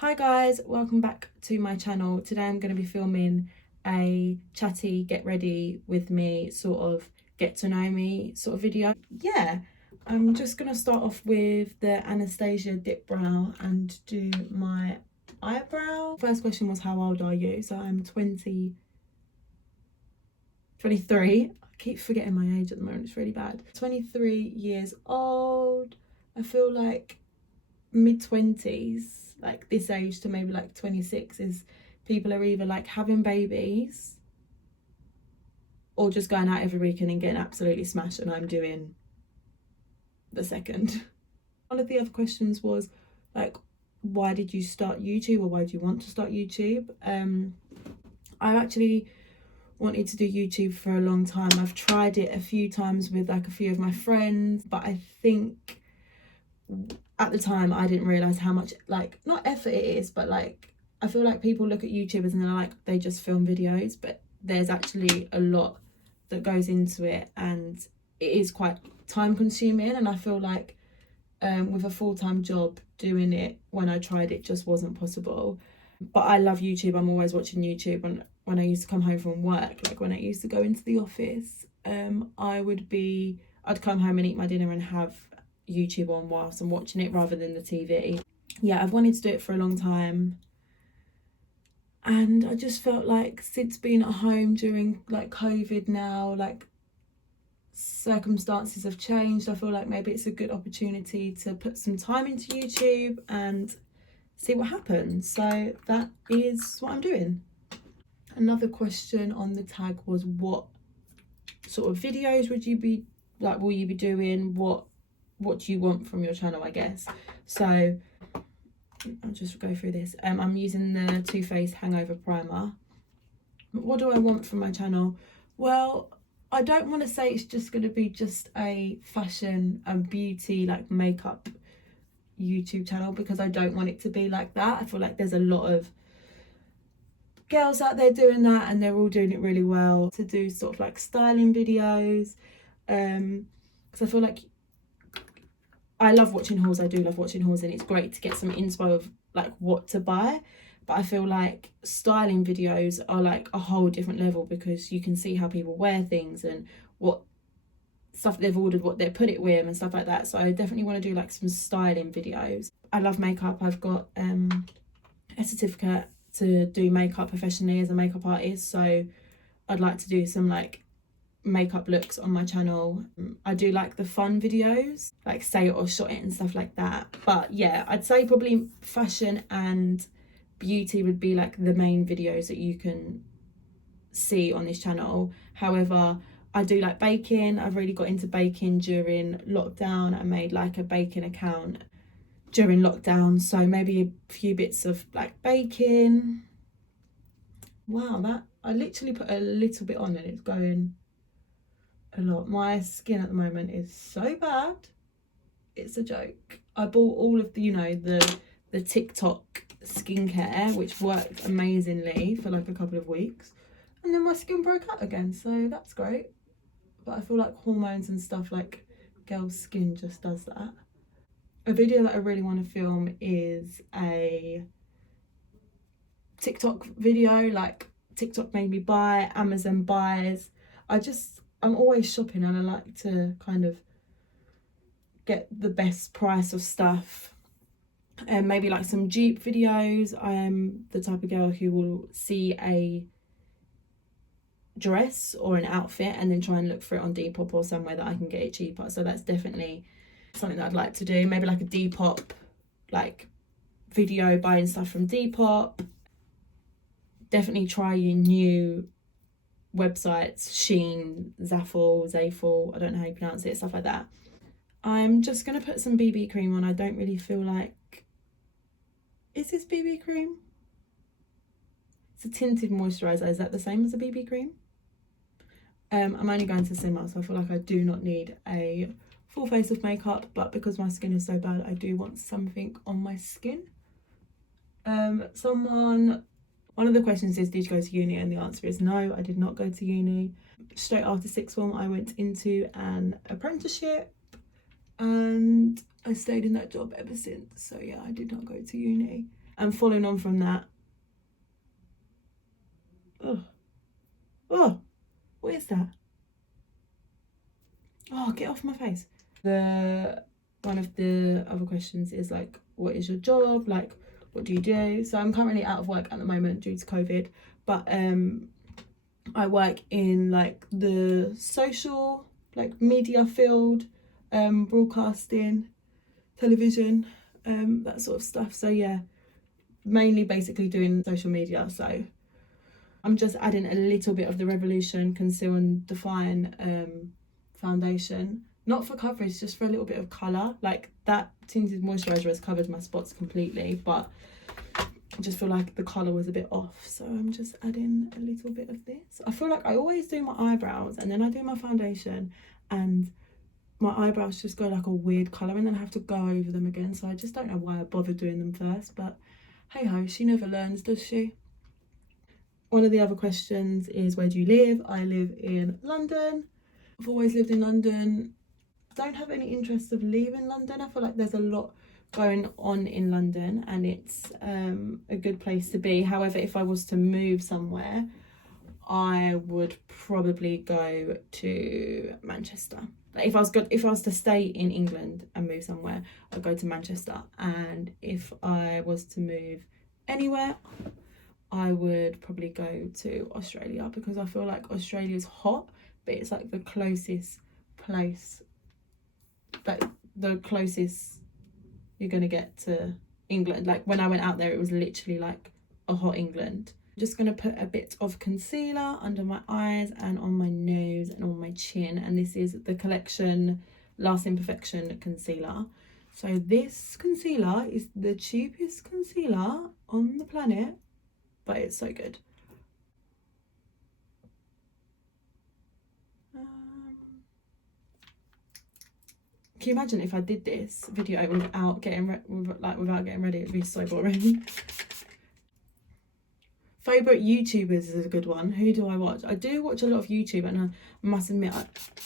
Hi guys, welcome back to my channel. Today I'm going to be filming a chatty get ready with me sort of get to know me sort of video. Yeah, I'm just going to start off with the Anastasia dip brow and do my eyebrow. First question was, how old are you? So I'm 23. I keep forgetting my age at the moment, it's really bad. 23 years old. I feel like mid-20s, like this age to maybe like 26, is people are either like having babies or just going out every weekend and getting absolutely smashed, and I'm doing the second. One of the other questions was like, why did you start YouTube, or why do you want to start YouTube? I actually wanted to do YouTube for a long time. I've tried it a few times with like a few of my friends, but I think at the time I didn't realize how much, like, not effort it is, but like I feel like people look at YouTubers and they're like, they just film videos, but there's actually a lot that goes into it, and it is quite time consuming. And I feel like with a full-time job, doing it when I tried it just wasn't possible. But I love YouTube. I'm always watching YouTube. And when I used to come home from work, like when I used to go into the office, I'd come home and eat my dinner and have YouTube on whilst I'm watching it rather than the TV. Yeah, I've wanted to do it for a long time, and I just felt like since being at home during like COVID now, like circumstances have changed. I feel like maybe it's a good opportunity to put some time into YouTube and see what happens. So that is what I'm doing. Another question on the tag was, what sort of videos would you be like, will you be doing? What do you want from your channel, I guess? So I'll just go through this. I'm using the Too Faced Hangover Primer. What do I want from my channel? Well, I don't want to say it's just going to be just a fashion and beauty, like makeup YouTube channel, because I don't want it to be like that. I feel like there's a lot of girls out there doing that and they're all doing it really well. To do sort of like styling videos, because I feel like I love watching hauls. I do love watching hauls, and it's great to get some inspo of like what to buy. But I feel like styling videos are like a whole different level, because you can see how people wear things and what stuff they've ordered, what they put it with and stuff like that. So I definitely want to do like some styling videos. I love makeup. I've got a certificate to do makeup professionally as a makeup artist, so I'd like to do some like makeup looks on my channel. I do like the fun videos, like say it or shot it and stuff like that. But yeah, I'd say probably fashion and beauty would be like the main videos that you can see on this channel. However, I do like baking. I've really got into baking during lockdown. I made like a baking account during lockdown, so maybe a few bits of like baking. Wow, that I literally put a little bit on and it's going a lot. My skin at the moment is so bad, it's a joke. I bought all of the, you know, the TikTok skincare, which worked amazingly for like a couple of weeks, and then my skin broke out again, so that's great. But I feel like hormones and stuff, like girls' skin just does that. A video that I really want to film is a TikTok video, like TikTok made me buy, Amazon buys. I'm always shopping and I like to kind of get the best price of stuff. And maybe like some dupe videos. I am the type of girl who will see a dress or an outfit and then try and look for it on Depop or somewhere that I can get it cheaper. So that's definitely something that I'd like to do. Maybe like a Depop like video, buying stuff from Depop. Definitely trying new websites, Shein, Zaful, I don't know how you pronounce it, stuff like that. I'm just gonna put some BB cream on. I don't really feel like, is this BB cream? It's a tinted moisturizer. Is that the same as a BB cream? I'm only going to cinema, so I feel like I do not need a full face of makeup, but because my skin is so bad, I do want something on my skin. One of the questions is, did you go to uni? And the answer is no, I did not go to uni. Straight after sixth form, I went into an apprenticeship and I stayed in that job ever since. So yeah, I did not go to uni. And following on from that, oh, what is that? Oh, get off my face. One of the other questions is like, what is your job? Like, what do you do? So I'm currently out of work at the moment due to COVID, but I work in like the social, like media field, broadcasting, television, that sort of stuff. So yeah, mainly basically doing social media. So I'm just adding a little bit of the Revolution Conceal and Define foundation, not for coverage, just for a little bit of colour. Like that tinted moisturiser has covered my spots completely, but I just feel like the colour was a bit off, so I'm just adding a little bit of this. I feel like I always do my eyebrows and then I do my foundation and my eyebrows just go like a weird colour and then I have to go over them again, so I just don't know why I bother doing them first, but hey ho, she never learns, does she? One of the other questions is, where do you live? I live in London. I've always lived in London. I don't have any interest of leaving London. I feel like there's a lot going on in London and it's a good place to be. However, if I was to move somewhere, I would probably go to Manchester. If I was to stay in England and move somewhere, I'd go to Manchester. And if I was to move anywhere, I would probably go to Australia, because I feel like Australia's hot, but it's like the closest place, like the closest you're gonna get to England. Like when I went out there, it was literally like a hot England. I'm just gonna put a bit of concealer under my eyes and on my nose and on my chin, and this is the collection Lasting Perfection concealer. So this concealer is the cheapest concealer on the planet, but it's so good. Can you imagine if I did this video without getting ready? It'd be so boring. Favourite YouTubers is a good one. Who do I watch? I do watch a lot of YouTube, and I must admit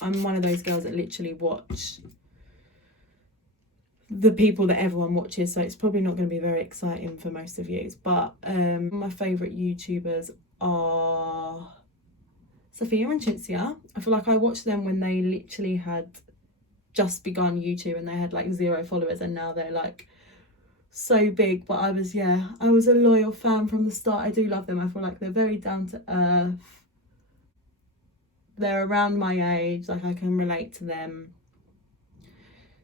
I'm one of those girls that literally watch the people that everyone watches, so it's probably not going to be very exciting for most of you, but my favourite YouTubers are Sophia and Cinzia. I feel like I watched them when they literally had just begun YouTube and they had like 0 followers, and now they're like so big. But I was a loyal fan from the start. I do love them. I feel like they're very down to earth. They're around my age, like I can relate to them.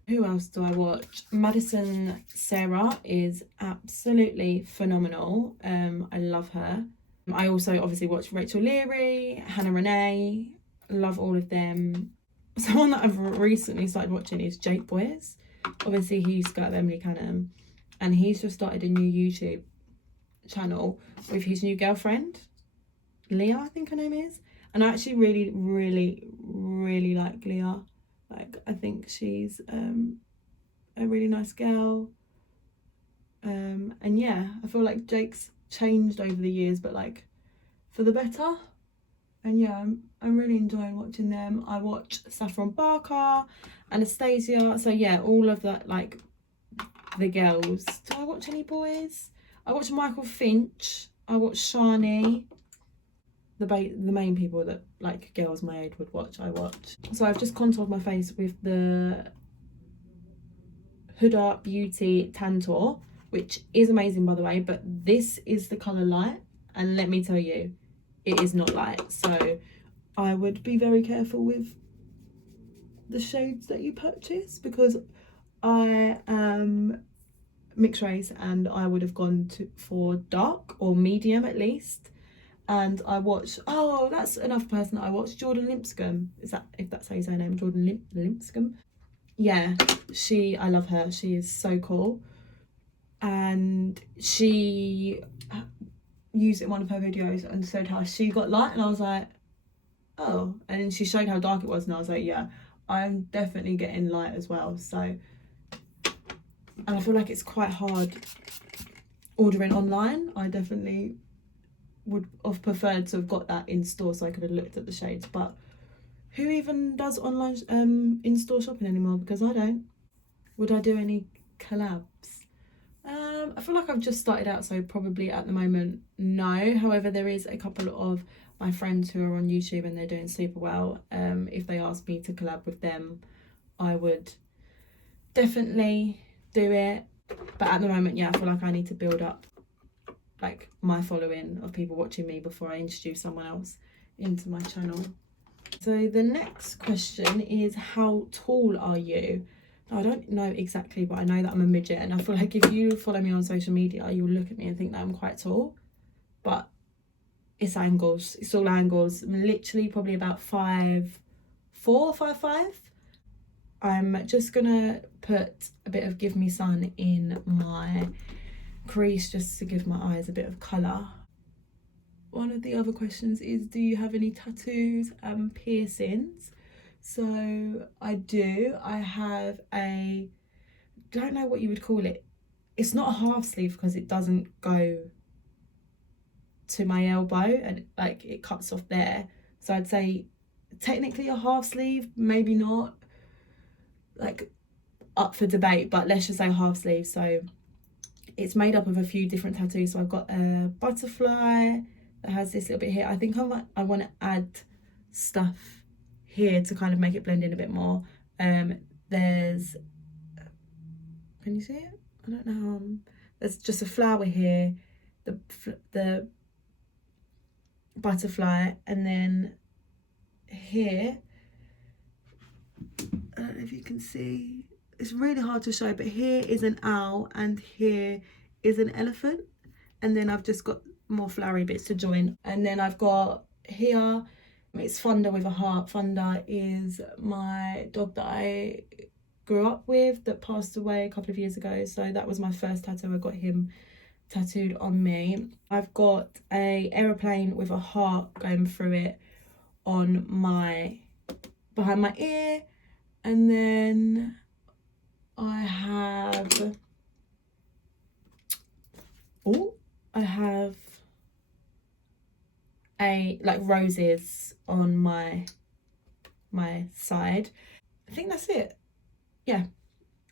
Who else do I watch? Madison Sarah is absolutely phenomenal. I love her. I also obviously watch Rachel Leary, Hannah Renee, love all of them. Someone that I've recently started watching is Jake Boyes. Obviously he used to go out with Emily Canham, and he's just started a new YouTube channel with his new girlfriend, Leah, I think her name is. And I actually really like Leah. Like, I think she's a really nice girl. And yeah, I feel like Jake's changed over the years, but like for the better. And yeah, I'm really enjoying watching them. I watch Saffron Barker, Anastasia. So yeah, all of that, like the girls. Do I watch any boys? I watch Michael Finch. I watch Shani. The main people that like girls my age would watch, I watch. So I've just contoured my face with the Huda Beauty Tantor, which is amazing by the way, but this is the colour light, and let me tell you, it is not light. So I would be very careful with the shades that you purchase, because I am mixed race and I would have gone for dark or medium at least. And I watch, oh, that's another person that I watch, Jordan Lipscomb. Is that, if that's how you say her name, Jordan Lipscomb? Yeah, I love her. She is so cool. And she used it in one of her videos and showed how she got light, and I was like, oh. And then she showed how dark it was, and I was like, yeah, I'm definitely getting light as well. So, and I feel like it's quite hard ordering online. I definitely would have preferred to have got that in store so I could have looked at the shades, but who even does online in-store shopping anymore? Because I don't. Would I do any collabs? I feel like I've just started out, so probably at the moment no. However, there is a couple of my friends who are on YouTube and they're doing super well. If they asked me to collab with them, I would definitely do it. But at the moment, yeah, I feel like I need to build up like my following of people watching me before I introduce someone else into my channel. So the next question is, how tall are you? I don't know exactly, but I know that I'm a midget, and I feel like if you follow me on social media, you'll look at me and think that I'm quite tall, but it's angles. It's all angles. I'm literally probably about 5'4", 5'5". I'm just gonna put a bit of Give Me Sun in my crease just to give my eyes a bit of colour. One of the other questions is, do you have any tattoos and piercings? So I do. I have a, don't know what you would call it. It's not a half sleeve because it doesn't go to my elbow and like it cuts off there. So I'd say technically a half sleeve, maybe not, like up for debate, but let's just say half sleeve. So it's made up of a few different tattoos. So I've got a butterfly that has this little bit here. I think I want to add stuff here to kind of make it blend in a bit more. There's, can you see it? I don't know. There's just a flower here, the butterfly, and then here, I don't know if you can see, it's really hard to show, but here is an owl and here is an elephant, and then I've just got more flowery bits to join. And then I've got here, it's Thunder with a heart. Thunder is my dog that I grew up with that passed away a couple of years ago, so that was my first tattoo. I got him tattooed on me. I've got a aeroplane with a heart going through it on my, behind my ear. And then I have, I have a like roses on my side. I think that's it. Yeah.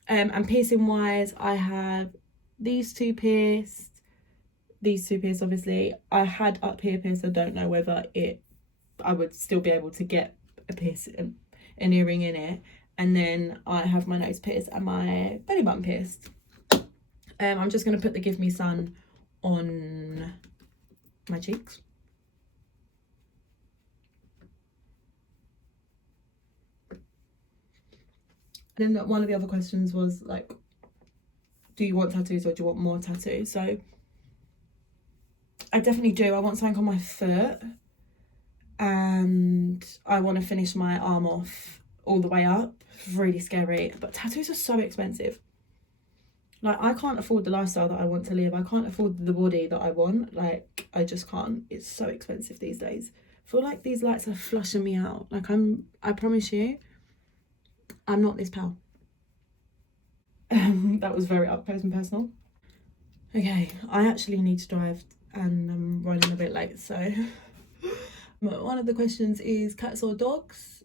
And piercing wise, I have these two pierced, obviously. I had up here pierced. I don't know whether I would still be able to get a pierce, an earring in it. And then I have my nose pierced and my belly button pierced. I'm just going to put the Give Me Sun on my cheeks. And then one of the other questions was like, do you want tattoos or do you want more tattoos? So I definitely do. I want something on my foot, and I want to finish my arm off all the way up. Really scary, but tattoos are so expensive. Like, I can't afford the lifestyle that I want to live. I can't afford the body that I want. Like, I just can't. It's so expensive these days. I feel like these lights are flushing me out. Like, I promise you, I'm not this pale. That was very up close and personal. Okay, I actually need to drive and I'm running a bit late, so. One of the questions is cats or dogs?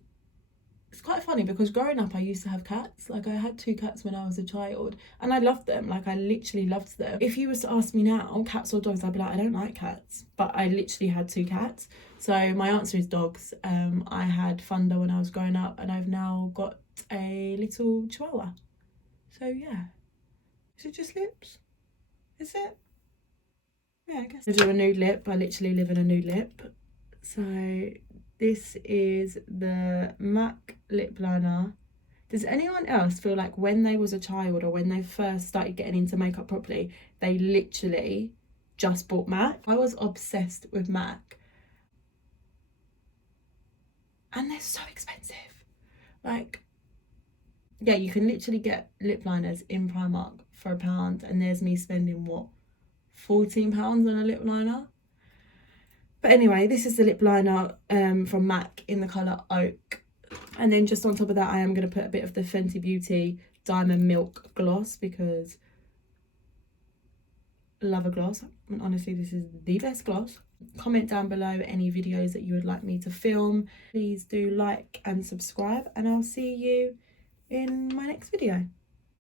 It's quite funny because growing up I used to have cats. Like, I had 2 cats when I was a child and I loved them. Like, I literally loved them. If you was to ask me now, cats or dogs, I'd be like, I don't like cats. But I literally had 2 cats. So my answer is dogs. I had Thunder when I was growing up and I've now got a little Chihuahua. So yeah. Is it just lips? Is it? Yeah, I guess. I do a nude lip. I literally live in a nude lip. So this is the MAC lip liner. Does anyone else feel like when they was a child or when they first started getting into makeup properly, they literally just bought MAC? I was obsessed with MAC. And they're so expensive. Like, yeah, you can literally get lip liners in Primark for £1, and there's me spending, what, £14 on a lip liner? But anyway, this is the lip liner from MAC in the colour Oak. And then just on top of that, I am going to put a bit of the Fenty Beauty Diamond Milk gloss because I love a gloss. And honestly, this is the best gloss. Comment down below any videos that you would like me to film. Please do like and subscribe, and I'll see you in my next video.